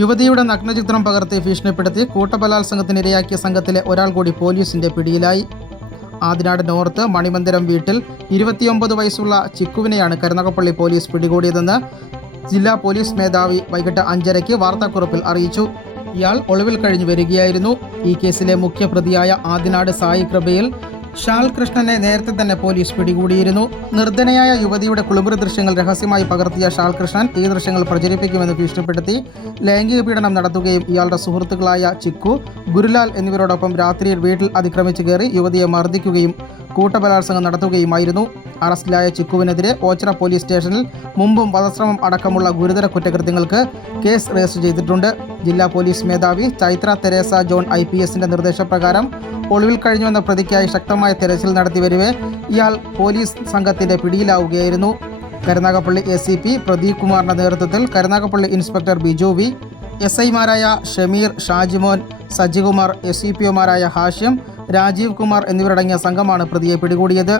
യുവതിയുടെ നഗ്നചിത്രം പകർത്തി ഭീഷണിപ്പെടുത്തി കൂട്ടബലാത്സംഗത്തിനിരയാക്കിയ സംഘത്തിലെ ഒരാൾ കൂടി പോലീസിന്റെ പിടിയിലായി. ആദിനാട് നോർത്ത് മണിമന്ദിരം വീട്ടിൽ 29 വയസ്സുള്ള ചിക്കുവിനെയാണ് കരുനാഗപ്പള്ളി പോലീസ് പിടികൂടിയതെന്ന് ജില്ലാ പോലീസ് മേധാവി വൈകിട്ട് 5:30 വാർത്താക്കുറിപ്പിൽ അറിയിച്ചു. ഇയാൾ ഒളിവിൽ കഴിഞ്ഞു വരികയായിരുന്നു. ഈ കേസിലെ മുഖ്യപ്രതിയായ ആദിനാട് സായി കൃപയിൽ ഷാൽ കൃഷ്ണനെ നേരത്തെ തന്നെ പോലീസ് പിടികൂടിയിരുന്നു. നിർധനയായ യുവതിയുടെ കുളിമുറി ദൃശ്യങ്ങൾ രഹസ്യമായി പകർത്തിയ ഷാൽ കൃഷ്ണൻ ഈ ദൃശ്യങ്ങൾ പ്രചരിപ്പിക്കുമെന്ന് ഭീഷണിപ്പെടുത്തി ലൈംഗിക പീഡനം നടത്തുകയും ഇയാളുടെ സുഹൃത്തുക്കളായ ചിക്കു, ഗുരുലാൽ എന്നിവരോടൊപ്പം രാത്രിയിൽ വീട്ടിൽ അതിക്രമിച്ചു കയറി യുവതിയെ മർദ്ദിക്കുകയും കൂട്ടബലാത്സംഗം നടത്തുകയുമായിരുന്നു. അറസ്റ്റിലായ ചിക്കുവിനെതിരെ ഓച്ചിറ പോലീസ് സ്റ്റേഷനിൽ മുമ്പും വധശ്രമം അടക്കമുള്ള ഗുരുതര കുറ്റകൃത്യങ്ങൾക്ക് കേസ് രജിസ്റ്റർ ചെയ്തിട്ടുണ്ട്. ജില്ലാ പോലീസ് മേധാവി ചൈത്ര തെരേസ ജോൺ IPSന്റെ നിർദ്ദേശപ്രകാരം ഒളിവിൽ കഴിഞ്ഞുവെന്ന പ്രതിക്കായി ശക്തമായ തെരച്ചിൽ നടത്തിവരവെ ഇയാൾ പോലീസ് സംഘത്തിന്റെ പിടിയിലാവുകയായിരുന്നു. കരുനാഗപ്പള്ളി ACP പ്രദീപ് കുമാറിന്റെ നേതൃത്വത്തിൽ Karunagappally inspector Biju V, SI മാരായ ഷമീർ, ഷാജിമോൻ, സജികുമാർ, SCPOമാരായ ഹാഷ്യം, രാജീവ് കുമാർ എന്നിവരടങ്ങിയ സംഘമാണ് പ്രതിയെ പിടികൂടിയത്.